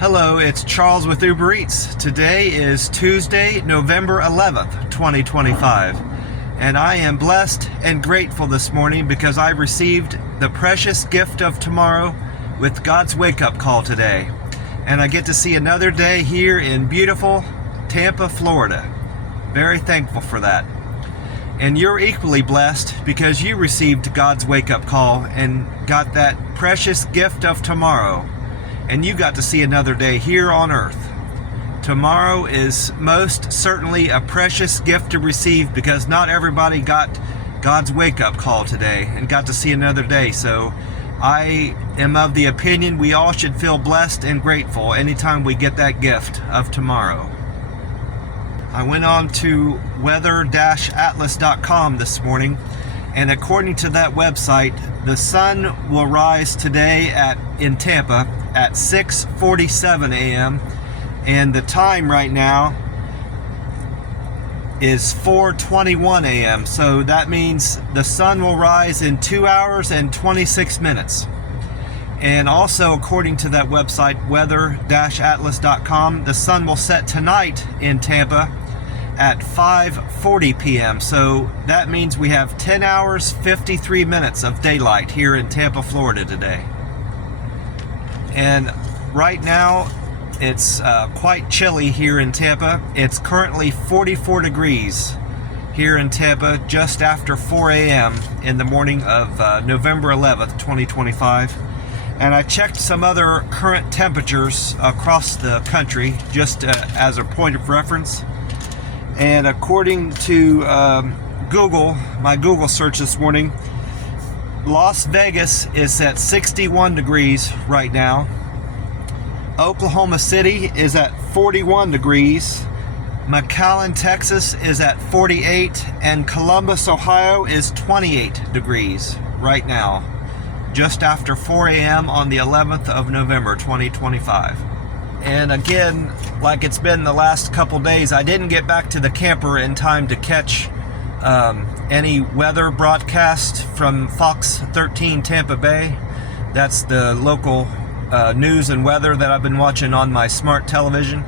Hello, it's Charles with Uber Eats. Today is Tuesday, November 11th, 2025. And I am blessed and grateful this morning because I received the precious gift of tomorrow with God's wake-up call today. And I get to see another day here in beautiful Tampa, Florida. Very thankful for that. And you're equally blessed because you received God's wake-up call and got that precious gift of tomorrow. And you got to see another day here on earth. Tomorrow is most certainly a precious gift to receive because not everybody got God's wake-up call today and got to see another day. So I am of the opinion we all should feel blessed and grateful anytime we get that gift of tomorrow. I went on to weather-atlas.com this morning, and according to that website, the sun will rise today in Tampa at 6:47 a.m. and the time right now is 4:21 a.m. So that means the sun will rise in 2 hours and 26 minutes. And also, according to that website, weather-atlas.com, the sun will set tonight in Tampa at 5:40 p.m. So that means we have 10 hours, 53 minutes of daylight here in Tampa, Florida today. And right now, it's quite chilly here in Tampa. It's currently 44 degrees here in Tampa just after 4 a.m. in the morning of November 11th, 2025. And I checked some other current temperatures across the country just as a point of reference. And according to Google, my Google search this morning, Las Vegas is at 61 degrees right now. Oklahoma City is at 41 degrees. McAllen, Texas is at 48. And Columbus, Ohio is 28 degrees right now, just after 4 a.m. on the 11th of November, 2025. And again, like it's been the last couple days, I didn't get back to the camper in time to catch any weather broadcast from Fox 13 Tampa Bay. That's the local news and weather that I've been watching on my smart television.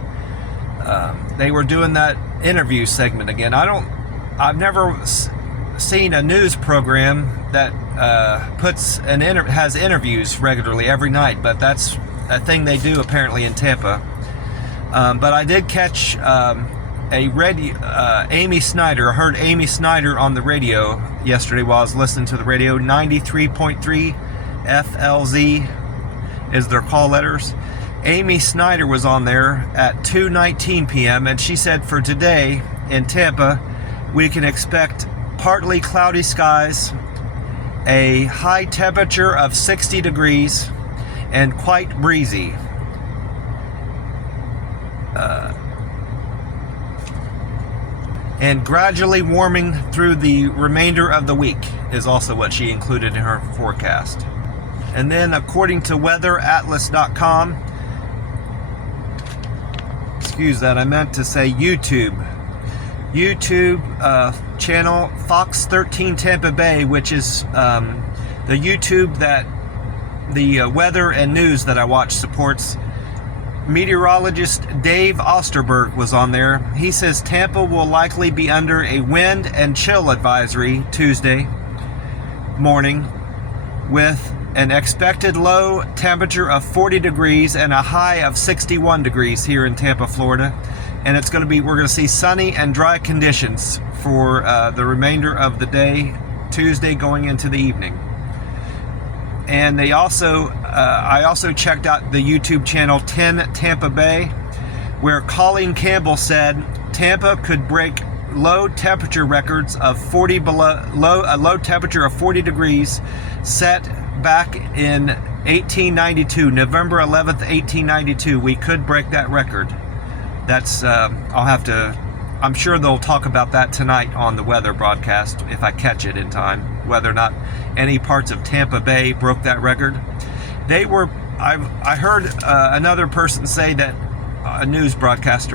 They were doing that interview segment again. I've never seen a news program that has interviews regularly every night, but that's a thing they do apparently in Tampa. But I did catch Amy Snyder. I heard Amy Snyder on the radio yesterday while I was listening to the radio. 93.3 FLZ is their call letters. Amy Snyder was on there at 2:19 p.m. and she said for today in Tampa we can expect partly cloudy skies, a high temperature of 60 degrees, and quite breezy. And gradually warming through the remainder of the week is also what she included in her forecast. And then according to weather-atlas.com, excuse that, I meant to say YouTube channel Fox 13 Tampa Bay, which is the YouTube that the weather and news that I watch supports. Meteorologist Dave Osterberg was on there. He says Tampa will likely be under a wind and chill advisory Tuesday morning with an expected low temperature of 40 degrees and a high of 61 degrees here in Tampa, Florida. And we're going to see sunny and dry conditions for the remainder of the day, Tuesday going into the evening. And I also checked out the YouTube channel 10 Tampa Bay, where Colleen Campbell said Tampa could break low temperature records of a low temperature of 40 degrees set back in 1892, November 11th, 1892. We could break that record. That's I'm sure they'll talk about that tonight on the weather broadcast if I catch it in time, whether or not any parts of Tampa Bay broke that record. I heard another person say that, a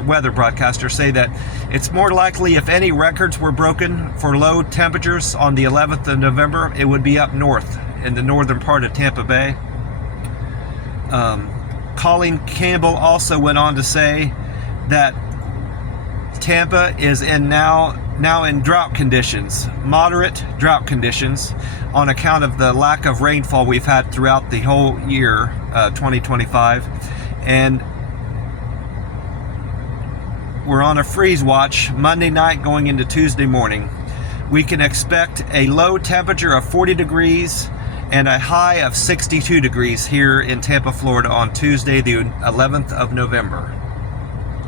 weather broadcaster say that it's more likely if any records were broken for low temperatures on the 11th of November, it would be up north in the northern part of Tampa Bay. Colleen Campbell also went on to say that Tampa is now in drought conditions, moderate drought conditions, on account of the lack of rainfall we've had throughout the whole year, 2025. And we're on a freeze watch Monday night going into Tuesday morning. We can expect a low temperature of 40 degrees and a high of 62 degrees here in Tampa, Florida on Tuesday, the 11th of November.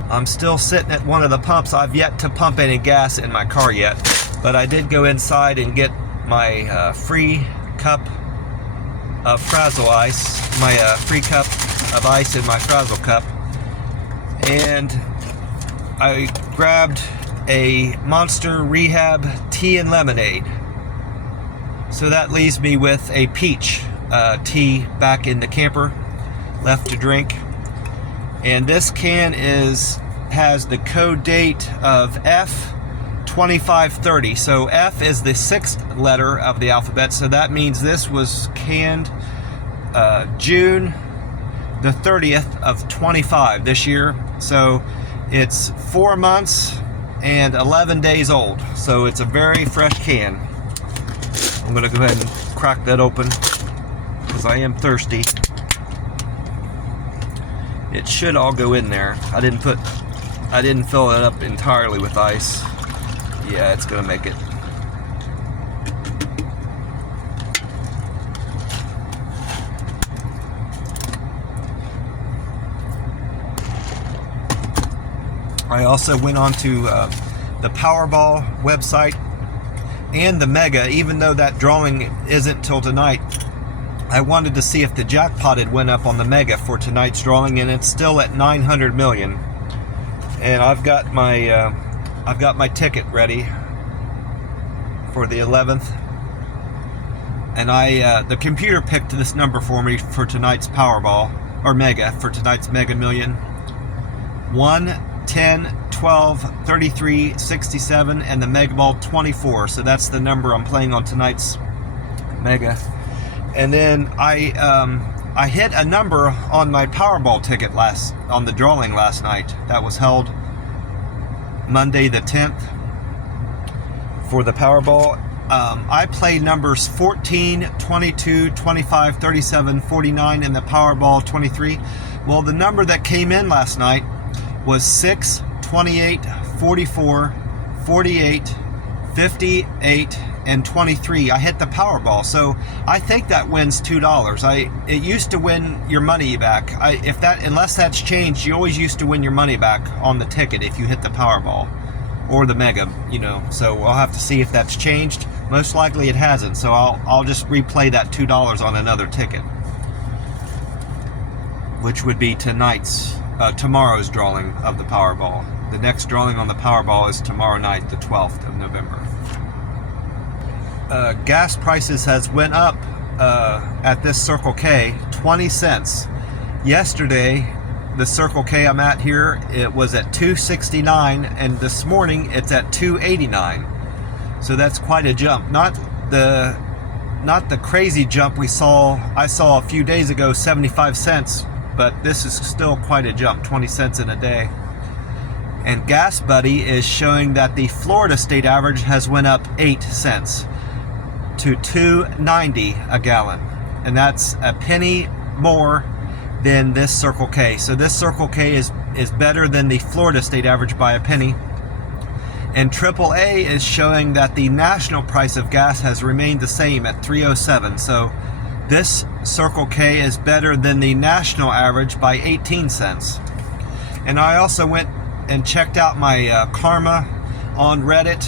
I'm still sitting at one of the pumps. I've yet to pump any gas in my car yet, but I did go inside and get my free cup of Frazzle ice, my free cup of ice in my Frazzle cup, and I grabbed a Monster Rehab tea and lemonade. So that leaves me with a peach tea back in the camper left to drink. And this can has the code date of F2530. So F is the 6th letter of the alphabet. So that means this was canned June the 30th of 25 this year. So it's 4 months and 11 days old. So it's a very fresh can. I'm gonna go ahead and crack that open because I am thirsty. It should all go in there. I didn't fill it up entirely with ice. Yeah, it's gonna make it. I also went on to the Powerball website and the Mega. Even though that drawing isn't till tonight, I wanted to see if the jackpot had went up on the Mega for tonight's drawing, and it's still at 900 million. And I've got my ticket ready for the 11th, and the computer picked this number for me for tonight's Powerball or Mega, for tonight's Mega Million: 1, 10, 12, 33, 67, and the Mega Ball 24. So that's the number I'm playing on tonight's Mega. And then I hit a number on my Powerball ticket on the drawing last night that was held Monday the 10th for the Powerball. I played numbers 14, 22, 25, 37, 49, and the Powerball 23. Well, the number that came in last night was 6, 28, 44, 48, 58, and 23. I hit the Powerball, so I think that wins $2. It used to win your money back. Unless that's changed, you always used to win your money back on the ticket if you hit the Powerball or the Mega, So I'll have to see if that's changed. Most likely it hasn't, so I'll just replay that $2 on another ticket, which would be tomorrow's drawing of the Powerball. The next drawing on the Powerball is tomorrow night, the 12th of November. Gas prices has went up at this Circle K 20 cents. Yesterday, the Circle K I'm at here, it was at $2.69, and this morning it's at $2.89. So that's quite a jump. Not the crazy jump I saw a few days ago, 75 cents, but this is still quite a jump, 20 cents in a day. And Gas Buddy is showing that the Florida state average has went up 8 cents to $2.90 a gallon, and that's a penny more than this Circle K. So this Circle K is better than the Florida state average by a penny. And AAA is showing that the national price of gas has remained the same at $3.07. So this Circle K is better than the national average by 18 cents. And I also went and checked out my Karma on Reddit,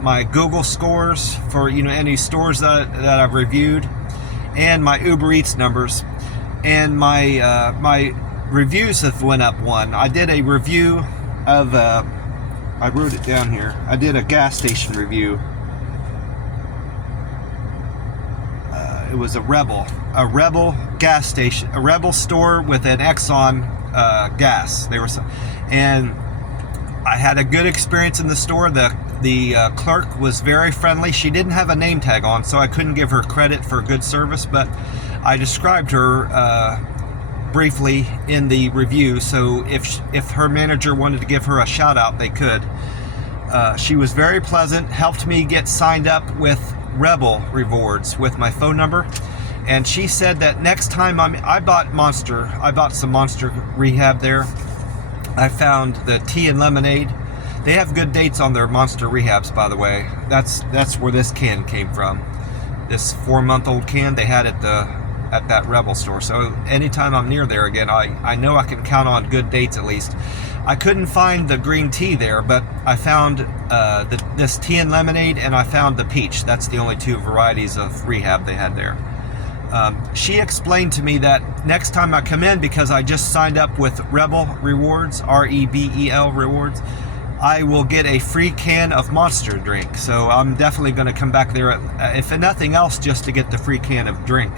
my Google scores for any stores that I've reviewed, and my Uber Eats numbers. And my reviews have went up one. I did a review of I wrote it down here. I did a gas station review. It was a Rebel gas station, a Rebel store with an Exxon gas. And I had a good experience in the store. The clerk was very friendly. She didn't have a name tag on, so I couldn't give her credit for good service, but I described her briefly in the review, so if her manager wanted to give her a shout out, they could. She was very pleasant, helped me get signed up with Rebel rewards with my phone number, and she said that next time I bought some Monster Rehab there. I found the tea and lemonade. They have good dates on their Monster Rehabs, by the way. That's where this can came from. This 4-month-old can they had at that Rebel store. So anytime I'm near there again, I know I can count on good dates at least. I couldn't find the green tea there, but I found this tea and lemonade, and I found the peach. That's the only 2 varieties of Rehab they had there. She explained to me that next time I come in, because I just signed up with Rebel Rewards, REBEL Rewards, I will get a free can of Monster drink. So I'm definitely going to come back there, if nothing else, just to get the free can of drink.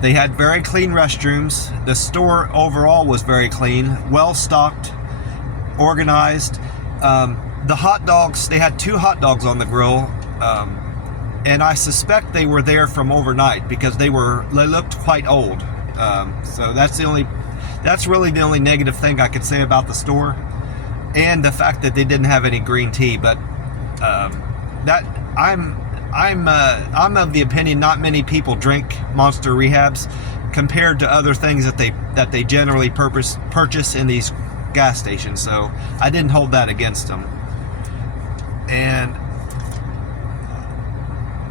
They had very clean restrooms. The store overall was very clean, well stocked, organized. The hot dogs, they had 2 hot dogs on the grill, and I suspect they were there from overnight because they looked quite old. So that's really the only negative thing I could say about the store, and the fact that they didn't have any green tea. But I'm of the opinion not many people drink Monster Rehabs compared to other things that they generally purchase in these gas stations. So I didn't hold that against them. And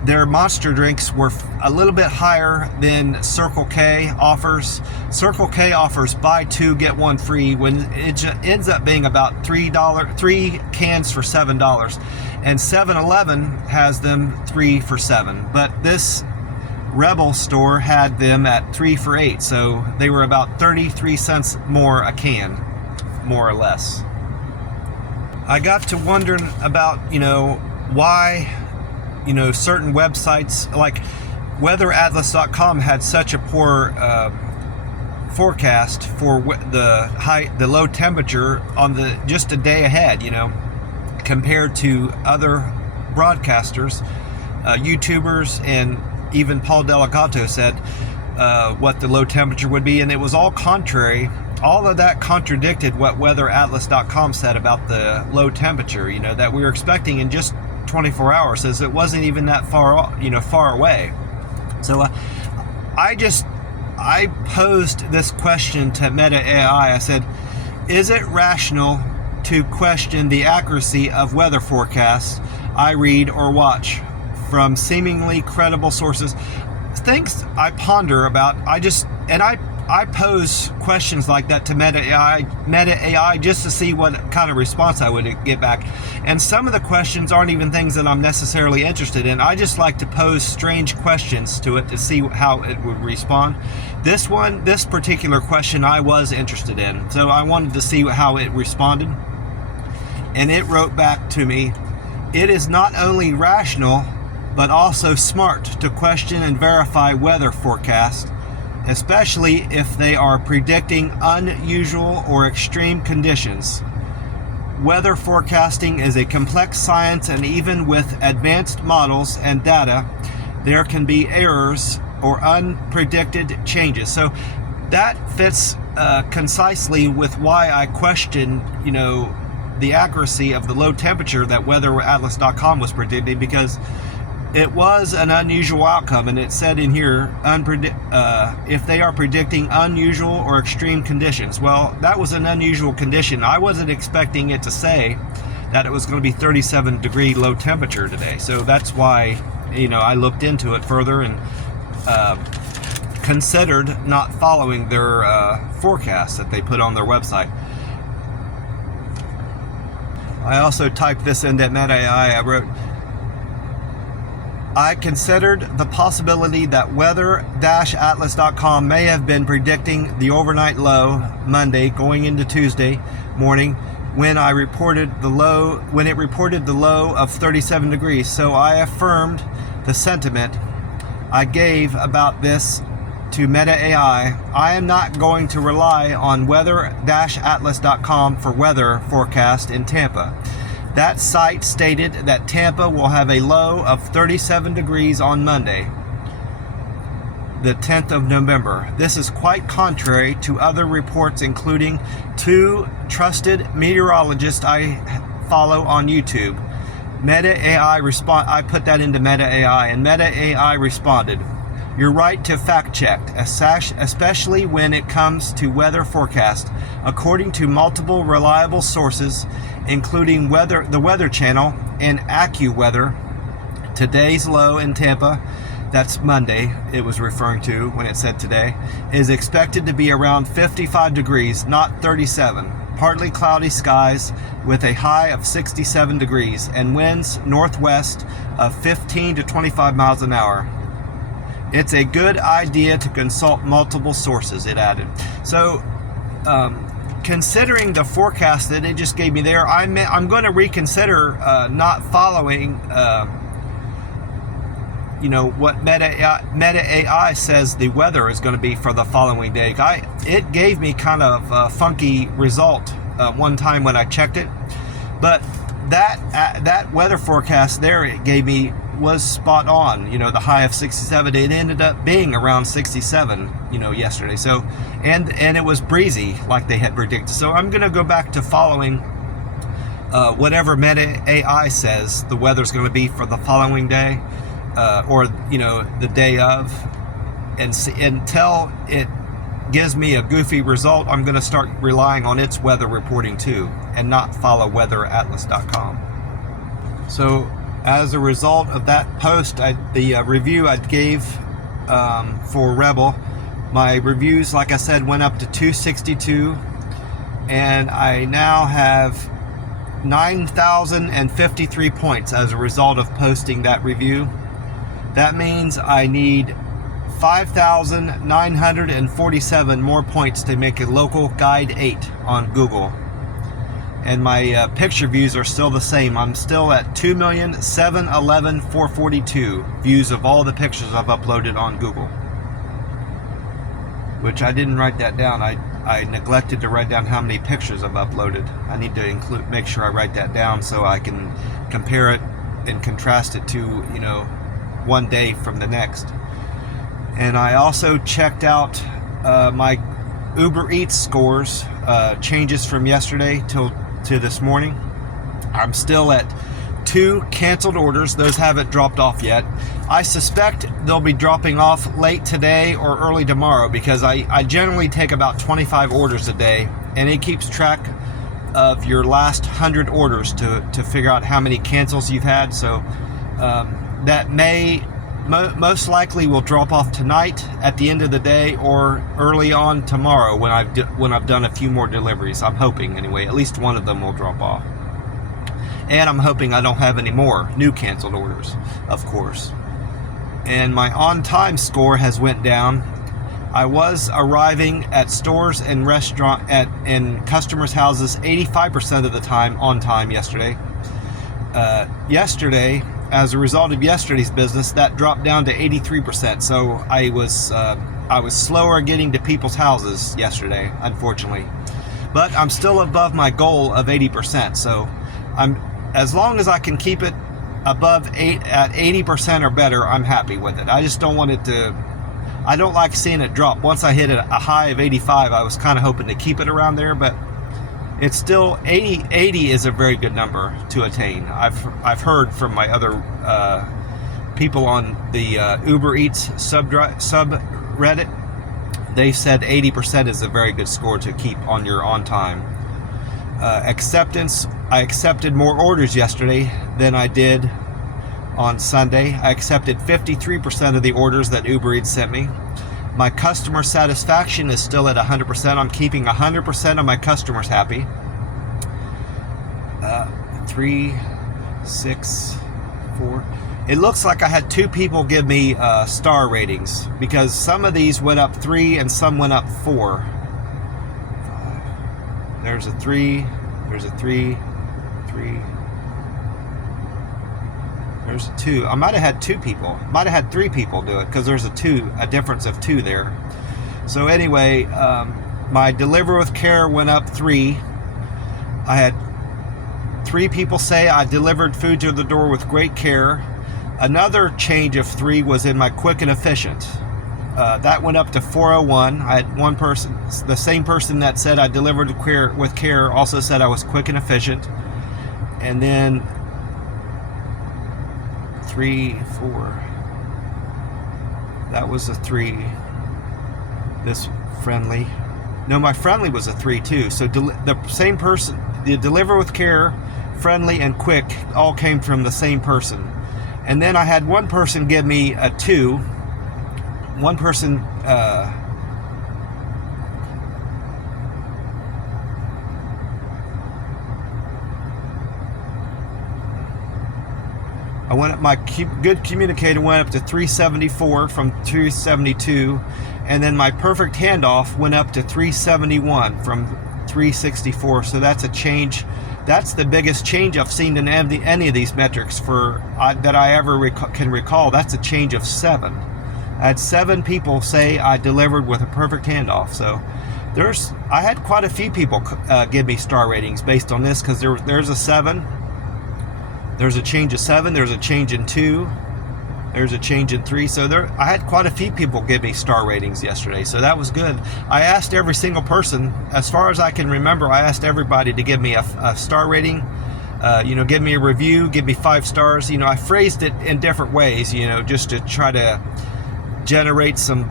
their Monster drinks were a little bit higher than Circle K offers. Circle K offers buy 2 get 1 free when it ends up being about $3, 3 cans for $7. And 7-Eleven has them 3 for $7. But this Rebel store had them at 3 for $8. So they were about 33 cents more a can, more or less. I got to wondering about, why certain websites like weatheratlas.com had such a poor forecast for the low temperature on just a day ahead, compared to other broadcasters, YouTubers, and even Paul Delegato said what the low temperature would be, and it was all contrary. All of that contradicted what weatheratlas.com said about the low temperature, that we were expecting in just 24 hours, as it wasn't even that far away. So I posed this question to Meta AI. I said, is it rational to question the accuracy of weather forecasts I read or watch from seemingly credible sources? Things I ponder about. I pose questions like that to Meta AI just to see what kind of response I would get back. And some of the questions aren't even things that I'm necessarily interested in. I just like to pose strange questions to it to see how it would respond. This particular question I was interested in, so I wanted to see how it responded. And it wrote back to me, it is not only rational, but also smart to question and verify weather forecasts, especially if they are predicting unusual or extreme conditions. Weather forecasting is a complex science, and even with advanced models and data, there can be errors or unpredicted changes. So that fits concisely with why I question, the accuracy of the low temperature that weatheratlas.com was predicting, because it was an unusual outcome, and it said in here, if they are predicting unusual or extreme conditions. Well, that was an unusual condition. I wasn't expecting it to say that it was going to be 37-degree low temperature today. So that's why, I looked into it further and considered not following their forecast that they put on their website. I also typed this into Meta AI. I wrote, I considered the possibility that weather-atlas.com may have been predicting the overnight low Monday going into Tuesday morning when it reported the low of 37 degrees. So I affirmed the sentiment I gave about this to Meta AI. I am not going to rely on weather-atlas.com for weather forecast in Tampa. That site stated that Tampa will have a low of 37 degrees on Monday. the 10th of November. This is quite contrary to other reports, including 2 trusted meteorologists I follow on YouTube. I put that into Meta AI, and Meta AI responded, "You're right to fact check, especially when it comes to weather forecast. According to multiple reliable sources, including the Weather Channel and AccuWeather, today's low in Tampa," that's Monday it was referring to when it said today, "is expected to be around 55 degrees, not 37. Partly cloudy skies with a high of 67 degrees and winds northwest of 15 to 25 miles an hour. It's a good idea to consult multiple sources," it added. So, considering the forecast that it just gave me there, I'm going to reconsider not following what Meta AI says the weather is going to be for the following day. It gave me kind of a funky result one time when I checked it, but that weather forecast there it gave me was spot on. The high of 67. It ended up being around 67. Yesterday. So, and it was breezy like they had predicted. So I'm going to go back to following whatever Meta AI says the weather's going to be for the following day. Or the day of, and until it gives me a goofy result, I'm going to start relying on its weather reporting too, and not follow weatheratlas.com. So, as a result of that post, the review I gave for Rebel, my reviews, like I said, went up to 262, and I now have 9,053 points as a result of posting that review. That means I need 5,947 more points to make a local guide 8 on Google. And my picture views are still the same. I'm still at 2,711,442 views of all the pictures I've uploaded on Google. Which I didn't write that down. I neglected to write down how many pictures I've uploaded. I need to make sure I write that down so I can compare it and contrast it to, one day from the next. And I also checked out my Uber Eats scores, changes from yesterday to this morning. I'm still at 2 canceled orders. Those haven't dropped off yet. I suspect they'll be dropping off late today or early tomorrow, because I generally take about 25 orders a day, and it keeps track of your last 100 orders to figure out how many cancels you've had. So that most likely will drop off tonight at the end of the day, or early on tomorrow when I've done a few more deliveries. I'm hoping anyway. At least one of them will drop off, and I'm hoping I don't have any more new canceled orders, of course. And my on-time score has went down. I was arriving at stores and and customers' houses 85% of the time on time yesterday. Yesterday, as a result of yesterday's business, that dropped down to 83%. So I was slower getting to people's houses yesterday, unfortunately. But I'm still above my goal of 80%. So as long as I can keep it above at 80% or better, I'm happy with it. I just don't want it to. I don't like seeing it drop. Once I hit a high of 85, I was kind of hoping to keep it around there, but it's still 80 is a very good number to attain. I've heard from my other people on the Uber Eats subreddit. They said 80% is a very good score to keep on your on time. Acceptance. I accepted more orders yesterday than I did on Sunday. I accepted 53% of the orders that Uber Eats sent me. My customer satisfaction is still at 100%. I'm keeping 100% of my customers happy. 3, 6, 4. It looks like I had 2 people give me star ratings, because some of these went up 3 and some went up 4. 5. There's a 3. There's a 3. 3. There's a 2. I might have had 2 people. Might have had 3 people do it, because there's a difference of 2 there. So anyway, my deliver with care went up 3. I had 3 people say I delivered food to the door with great care. Another change of 3 was in my quick and efficient. That went up to 401. I had one person, the same person that said I delivered with care, also said I was quick and efficient. And then 3, 4. That was a 3. This friendly. No, my friendly was a 3 too. So the same person, the deliver with care, friendly, and quick all came from the same person. And then I had one person give me a 2. One person my good communicator went up to 374 from 272, and then my perfect handoff went up to 371 from 364. So that's a change. That's the biggest change I've seen in any of these metrics that I ever can recall. That's a change of 7. I had 7 people say I delivered with a perfect handoff. So I had quite a few people give me star ratings based on this, because there's a 7. There's a change of 7. There's a change in 2. There's a change in 3. So I had quite a few people give me star ratings yesterday. So that was good. I asked every single person, as far as I can remember, I asked everybody to give me a star rating. Give me a review, give me 5 stars. I phrased it in different ways, just to try to generate some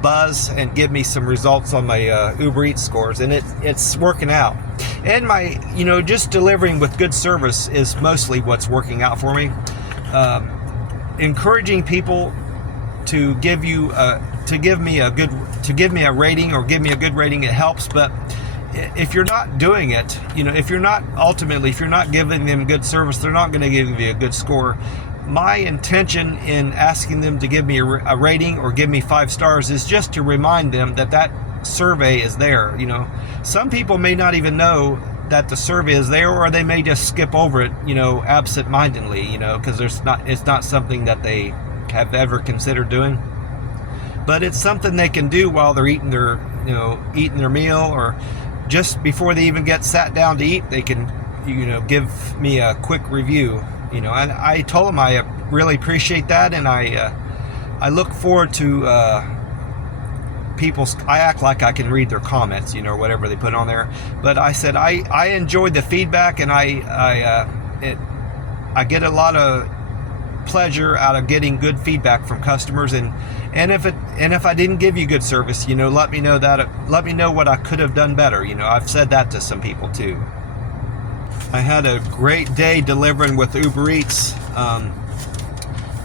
buzz and give me some results on my Uber Eats scores, and it's working out. And my just delivering with good service is mostly what's working out for me. Encouraging people to give me a rating or give me a good rating, it helps. But if you're not doing it, if you're not giving them good service, they're not going to give you a good score. My intention in asking them to give me a rating or give me 5 stars is just to remind them that survey is there. Some people may not even know that the survey is there, or they may just skip over it, absent-mindedly, because it's not something that they have ever considered doing. But it's something they can do while they're eating their meal, or just before they even get sat down to eat. They can, give me a quick review. And I told them I really appreciate that, and I look forward to I act like I can read their comments, whatever they put on there. But I said I enjoyed the feedback, and I get a lot of pleasure out of getting good feedback from customers. And if I didn't give you good service, let me know what I could have done better. I've said that to some people too. I had a great day delivering with Uber Eats.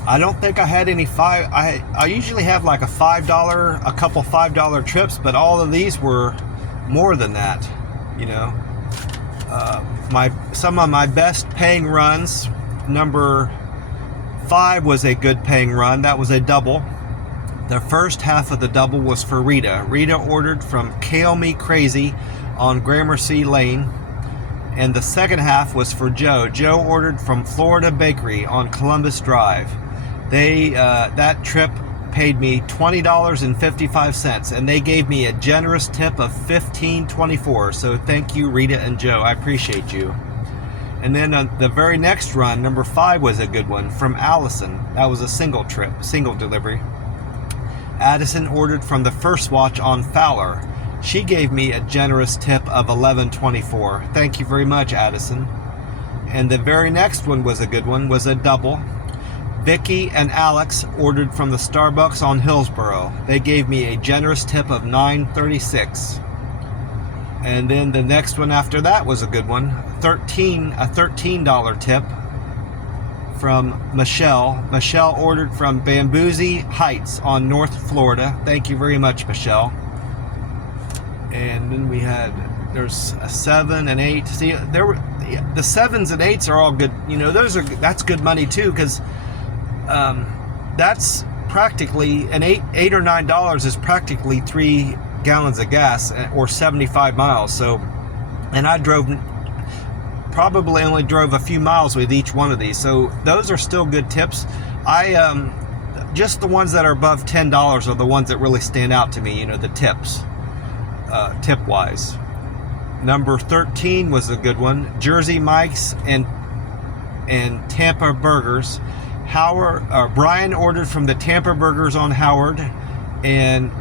I don't think I had any I usually have like a couple $5 trips, but all of these were more than that. Some of my best paying runs, number 5 was a good paying run. That was a double. The first half of the double was for Rita. Rita ordered from Kale Me Crazy on Gramercy Lane. And the second half was for Joe. Joe ordered from Florida Bakery on Columbus Drive. That trip paid me $20.55, and they gave me a generous tip of $15.24. So thank you, Rita and Joe. I appreciate you. And then the very next run, number 5, was a good one from Allison. That was a single delivery. Addison ordered from the First Watch on Fowler. She gave me a generous tip of $11.24. Thank you very much, Addison. And the very next one was a good one, was a double. Vicky and Alex ordered from the Starbucks on Hillsborough. They gave me a generous tip of $9.36. And then the next one after that was a good one, a $13 tip from Michelle. Michelle ordered from Bamboozy Heights on North Florida. Thank you very much, Michelle. And then there's a 7 and 8. See, the 7s and 8s are all good. That's good money too, because that's practically $8 or $9 is practically 3 gallons of gas, or 75 miles. So, and I probably only drove a few miles with each one of these. So those are still good tips. Just the ones that are above $10 are the ones that really stand out to me. The tips. Tip-wise. Number 13 was a good one. Jersey Mike's and Tampa Burgers. Brian ordered from the Tampa Burgers on Howard. and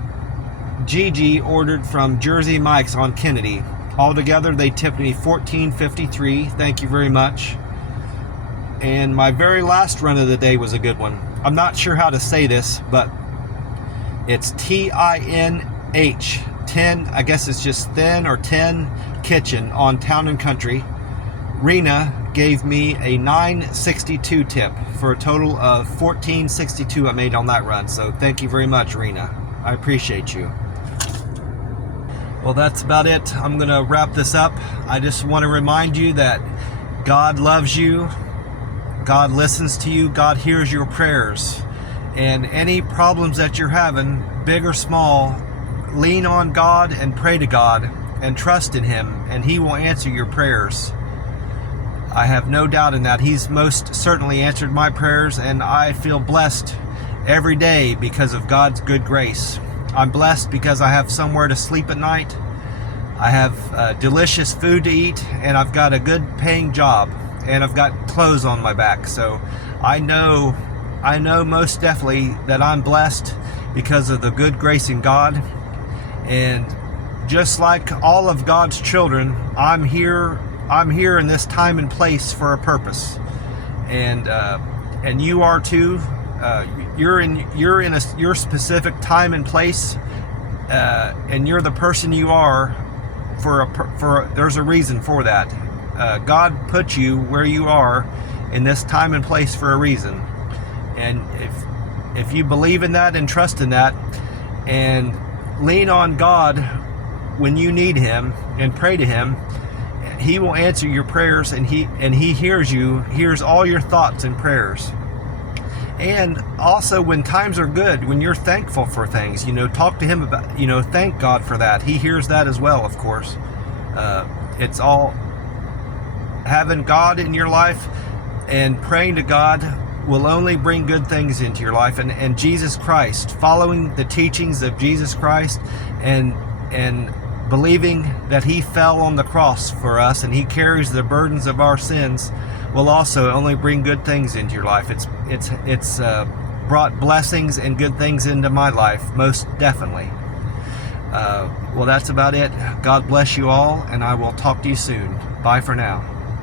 Gigi ordered from Jersey Mike's on Kennedy. Altogether, they tipped me $14.53. Thank you very much. And my very last run of the day was a good one. I'm not sure how to say this, but it's TINH, 10, I guess it's just Thin or 10 Kitchen on Town and Country. Rena gave me a $9.62 tip for a total of $14.62 I made on that run. So thank you very much, Rena. I appreciate you. Well, that's about it. I'm going to wrap this up. I just want to remind you that God loves you. God listens to you. God hears your prayers. And any problems that you're having, big or small, lean on God and pray to God and trust in Him, and He will answer your prayers. I have no doubt in that. He's most certainly answered my prayers, and I feel blessed every day because of God's good grace. I'm blessed because I have somewhere to sleep at night. I have delicious food to eat, and I've got a good paying job, and I've got clothes on my back. So I know most definitely that I'm blessed because of the good grace in God. And just like all of God's children, I'm here in this time and place for a purpose. And you are too. You're in your specific time and place, and you're the person you are for there's a reason for that. God put you where you are in this time and place for a reason. And if you believe in that and trust in that and lean on God when you need Him and pray to Him, He will answer your prayers, and He hears all your thoughts and prayers. And also when times are good, when you're thankful for things, talk to Him about, thank God for that. He hears that as well, of course. It's all having God in your life and praying to God will only bring good things into your life. And Jesus Christ, following the teachings of Jesus Christ and believing that He fell on the cross for us and He carries the burdens of our sins, will also only bring good things into your life. It's brought blessings and good things into my life, most definitely. Well, that's about it. God bless you all, and I will talk to you soon. Bye for now.